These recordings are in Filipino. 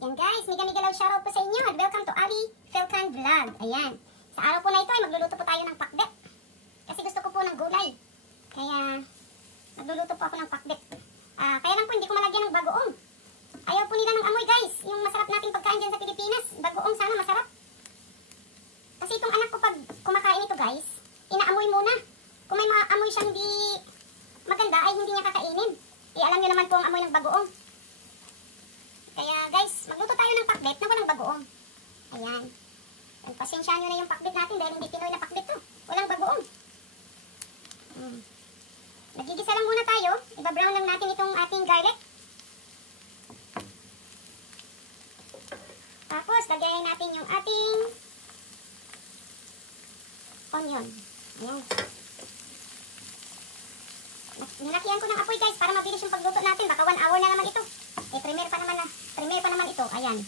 Yan guys, mega galaw shoutout po sa inyo at welcome to Ali Felcan Vlog. Ayan, sa araw po na ito ay magluluto po tayo ng pakbet. Kasi gusto ko po ng gulay. Kaya magluluto po ako ng pakbet. Kaya lang po hindi ko malagyan ng bagoong. Ayaw po nila ng amoy guys. Yung masarap nating pagkain dyan sa Pilipinas. Bagoong sana masarap. Kasi itong anak ko pag kumakain ito guys, inaamoy muna. Kung may maamoy siyang hindi maganda ay hindi niya kakainin. Alam niyo naman po ang amoy ng bagoong. Kaya guys, magluto tayo ng pakbet na walang bagoong. Ayan. Pasensya nyo na yung pakbet natin dahil hindi Pinoy na pakbet to. Walang bagoong. Nagigisa lang muna tayo. Iba-brown lang natin itong ating garlic. Tapos, lagyan natin yung ating onion. Ayan. Nilakihan ko ng apoy guys para mabilis yung pagluto natin. Baka 1 hour na naman ito. Premier pa naman ito. Ayan.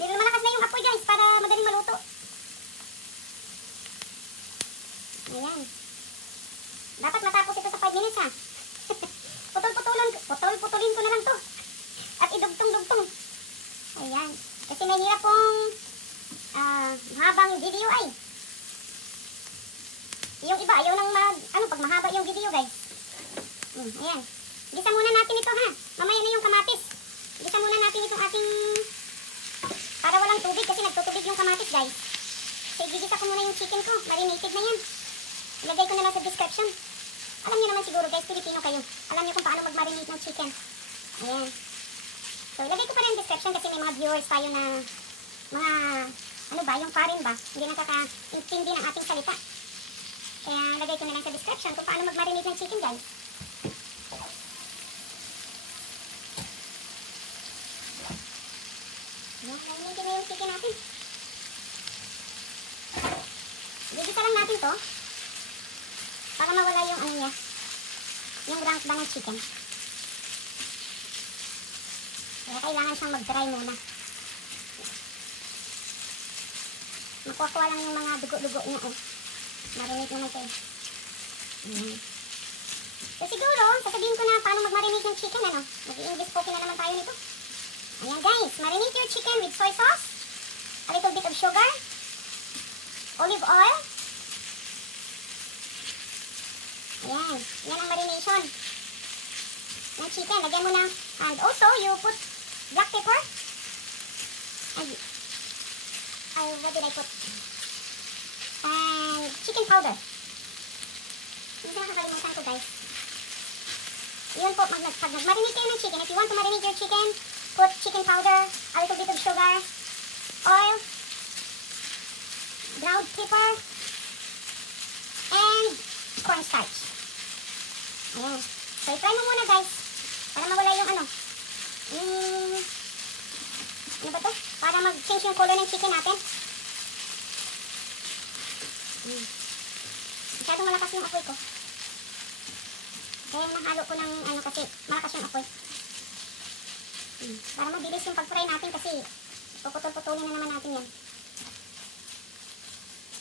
Malakas na yung apoy guys para madaling maluto. Ayan. Dapat matapos ito sa 5 minutes ha. Putol-putulin ko na lang to. At idugtong-dugtong. Ayan. Kasi may hirap pong habang video ay. Yung iba ayaw nang pag mahaba yung video guys. Ayan. Gisa muna natin ito ha. Mamaya na yung kamatis. Gisa muna natin itong ating para walang tubig kasi nagtutubig yung kamatis guys. So igigisa ko muna yung chicken ko. Marinated na yan. Ilagay ko na lang sa description. Alam niyo naman siguro guys, Pilipino kayo. Alam niyo kung paano mag-marinate ng chicken. Ayan. So ilagay ko pa rin yung description kasi may mga viewers tayo na mga yung foreign ba? Hindi nakaka-intindi ng ating salita. Kaya lagay ko na lang sa description kung paano mag-marinate ng chicken guys. Marinated na yung chicken natin. Gigisa lang natin to para mawala yung niya, yung rank ba ng chicken. Kaya kailangan siyang mag-dry muna. Makuha-kuha lang yung mga dugo-dugo niya. Marinate naman ito. So siguro, sasabihin ko na paano mag-marinate ng chicken. Mag-i-English spoken na naman tayo nito. Ayan guys, marinate your chicken with soy sauce, a little bit of sugar, olive oil. Ayan, yan ang marination ng chicken. Lagyan mo na, and also you put black pepper. And what did I put? And chicken powder. Hindi na nakakalimutan ko guys. Yun po, pag nag-marinate kayo ng chicken, if you want to marinate your chicken, put chicken powder, a little bit of sugar, oil, ground pepper, and cornstarch. Ayan. So, i-fry mo muna guys, para mawala yung ano ba to? Para mag-change yung color ng chicken natin. Masyadong malakas yung apoy ko. Kaya nahalo ko ng kasi malakas yung apoy. Para mabilis yung pag-fry natin kasi puputol-putulin na naman natin yan.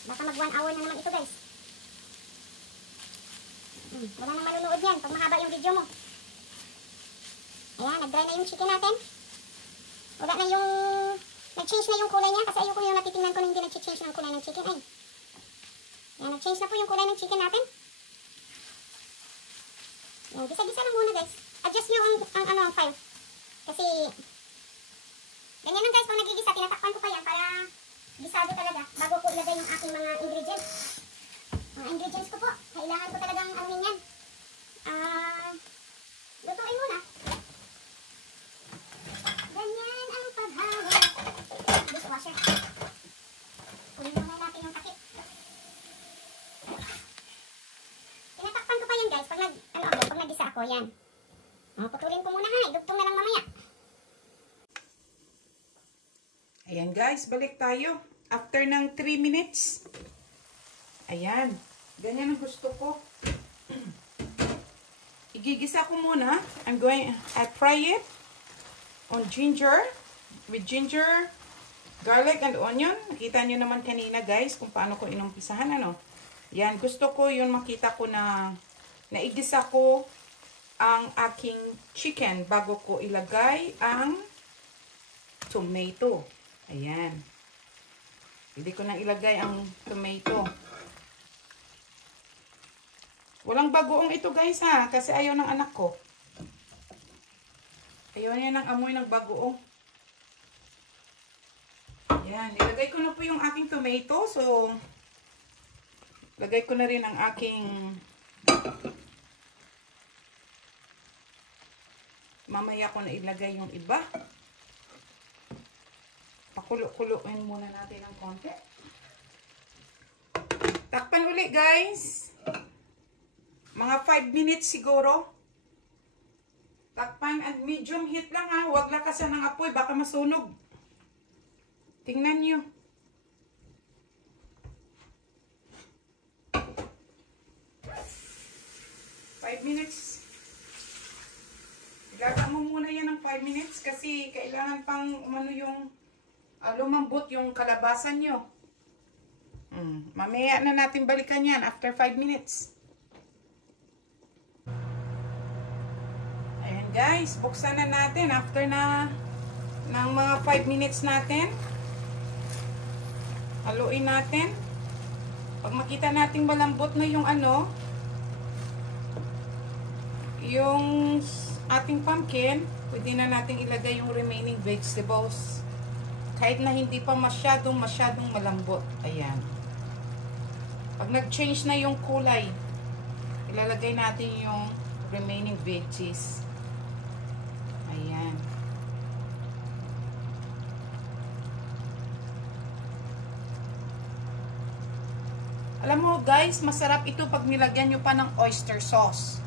Baka mag 1 hour na naman ito guys. Wala nang manunood yan pag mahaba yung video mo. Ayan, nag-dry na yung chicken natin. Wala na yung nag-change na yung kulay niya kasi ayoko yung natitingnan ko na hindi nag-change ng kulay ng chicken. Ay. Ayan, nag-change na po yung kulay ng chicken natin. Ayan, gisa-gisa lang muna guys. Adjust nyo ang fire. Kasi ganyan lang guys, pag nagigisa, tinatakpan ko pa yan para gisado talaga bago ko ilagay yung aking mga ingredients. Mga ingredients ko po, kailangan ko talagang yan. Lutuin muna. Ganyan ang paghawak. Dishwasher. Kunin muna natin yung takip. Tinatakpan ko pa yan guys, pag nagisa ako, yan. Putulin ko muna ha, idugtong na lang mamaya. Ayan guys, balik tayo. After ng 3 minutes. Ayan. Ganyan ang gusto ko. Igigisa ko muna. I fry it on ginger. With ginger, garlic, and onion. Nakita nyo naman kanina guys kung paano ko inumpisahan. Yan, gusto ko yun makita ko na naigisa ko ang aking chicken bago ko ilagay ang tomato. Ayan. Hindi ko nang ilagay ang tomato. Walang bagoong ito guys ha, kasi ayaw ng anak ko. Ayaw niya ng amoy ng bagoong. Ayan, nilagay ko na po yung aking tomato. So, lagay ko na rin ang aking mamaya ko na ilagay yung iba. Pakulo-kuloin muna natin ng konti. Takpan uli guys. Mga 5 minutes siguro. Takpan at medium heat lang ha. Huwag lakasan ng apoy. Baka masunog. Tingnan nyo. Five minutes. Ilaga mo muna yan ng 5 minutes kasi kailangan pang umano yung lumambot yung kalabasan nyo. Mamaya na natin balikan yan after 5 minutes. Ayan guys, buksan na natin after na ng mga 5 minutes natin. Haluin natin. Pag makita nating malambot na yung ano, yung ating pumpkin, pwede na nating ilagay yung remaining vegetables. Kahit na hindi pa masyadong malambot. Ayan. Pag nag-change na yung kulay, ilalagay natin yung remaining veggies. Ayan. Alam mo guys, masarap ito pag nilagyan nyo pa ng oyster sauce.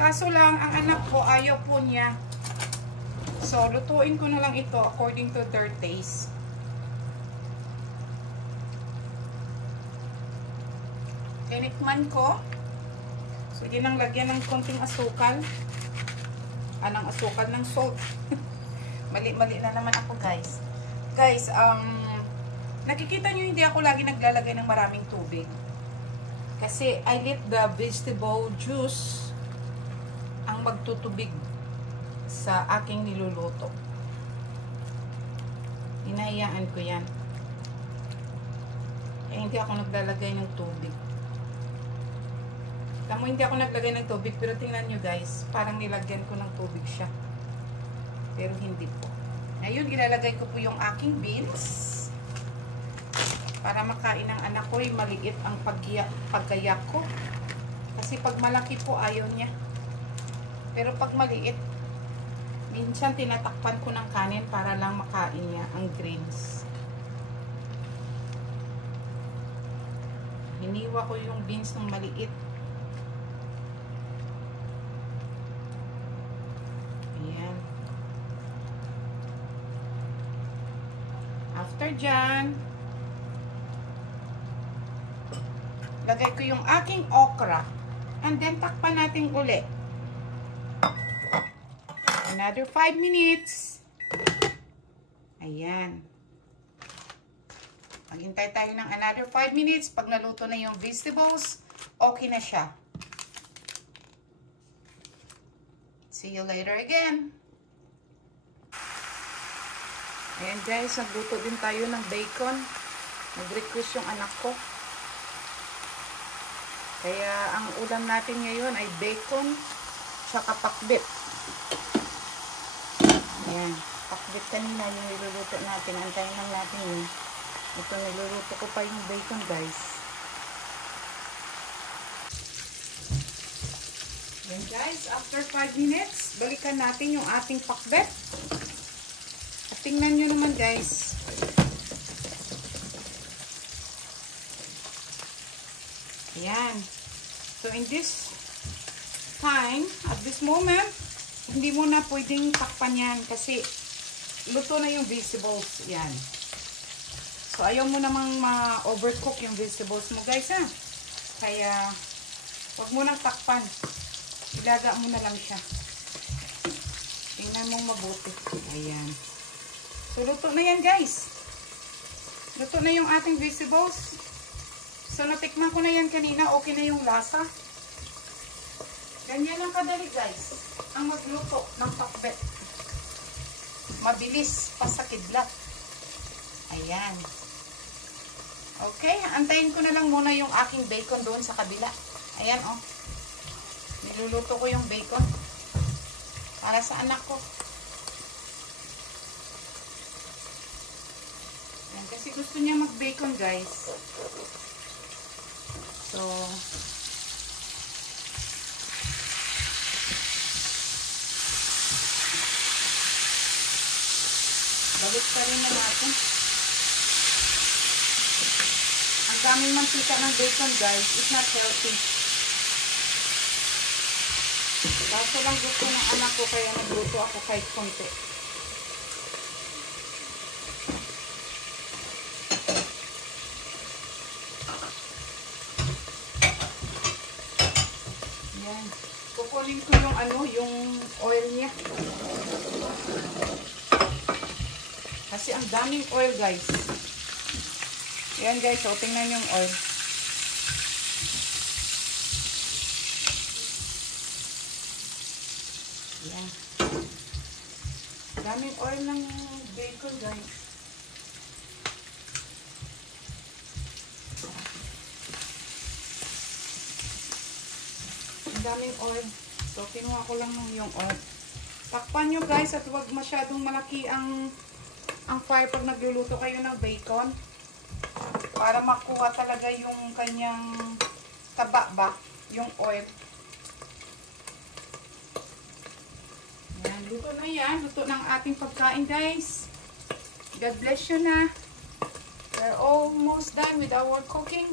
Kaso lang, ang anak ko ayaw po niya. So, lutuin ko na lang ito according to their taste. Tinikman ko. So, yun ang lagyan ng konting asukal. Anong asukal ng salt. Mali-mali na naman ako guys. Guys, nakikita nyo hindi ako lagi naglalagay ng maraming tubig. Kasi I let the vegetable juice ang magtutubig sa aking niluluto. Hinahayaan ko yan. Eh, hindi ako naglalagay ng tubig. Alam mo, hindi ako naglagay ng tubig, pero tingnan nyo guys, parang nilagyan ko ng tubig siya. Pero hindi po. Ngayon, ilalagay ko po yung aking beans. Para makain ng anak ko, maliit ang paggayak ko. Kasi pag malaki po, ayaw niya. Pero pag maliit, minsan tinatakpan ko ng kanin para lang makain niya ang greens. Hiniwa ko yung beans ng maliit. Ayan. After dyan, lagay ko yung aking okra. And then, takpan natin ulit. Another 5 minutes. Ayan. Maghintay tayo ng another 5 minutes. Pag naluto na yung vegetables, okay na siya. See you later again. Ayan guys, nagluto din tayo ng bacon. Nag-request yung anak ko. Kaya ang ulam natin ngayon ay bacon tsaka pakbet. Ayan, pakbet kanina yung niluluto natin. Antayin lang natin yun. Ito, niluluto ko pa yung bacon guys. Ayan guys, after 5 minutes, balikan natin yung ating pakbet. At tingnan nyo naman guys. Ayan. So, in this time, at this moment, hindi mo na pwedeng takpan yan kasi luto na yung vegetables. Yan. So, ayaw mo namang ma-overcook yung vegetables mo guys ha. Kaya, huwag mo nang takpan. Ilaga mo na lang siya. Tingnan mong mabuti. Ayan. So, luto na yan guys. Luto na yung ating vegetables. So, natikman ko na yan kanina. Okay na yung lasa. Ganyan lang kadali guys ang magluto ng pakbet. mabilis pa sa kidlat. Ayan. Okay, antayin ko na lang muna yung aking bacon doon sa kabila. Ayan, oh. Niluluto ko yung bacon para sa anak ko. Ayan, kasi gusto niya mag-bacon, guys. So, balik pa rin na natin. Ang daming mantika ng bacon, guys. It's not healthy. Kaso lang gusto ng anak ko, kaya nagluto ako kahit konti. Yan. Kukunin ko yung yung oil niya. Kasi ang daming oil, guys. Yan, guys. So, tingnan yung oil. Yan. Daming oil ng bacon, guys. Ang daming oil. So, kinuha ko lang yung oil. Takpan nyo, guys, at huwag masyadong malaki ang fire pag nagluluto kayo ng bacon. Para makuha talaga yung kanyang taba ba, yung oil. Yan, luto na yan. Luto ng ating pagkain, guys. God bless you na. We're almost done with our cooking.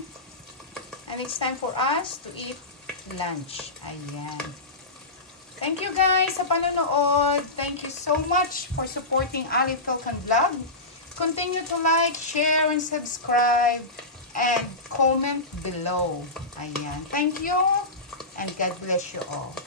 And it's time for us to eat lunch. Ayan. Thank you, guys, sa panonood. Thank you so much for supporting Ali Philcan Vlog. Continue to like, share, and subscribe. And comment below. Ayan. Thank you. And God bless you all.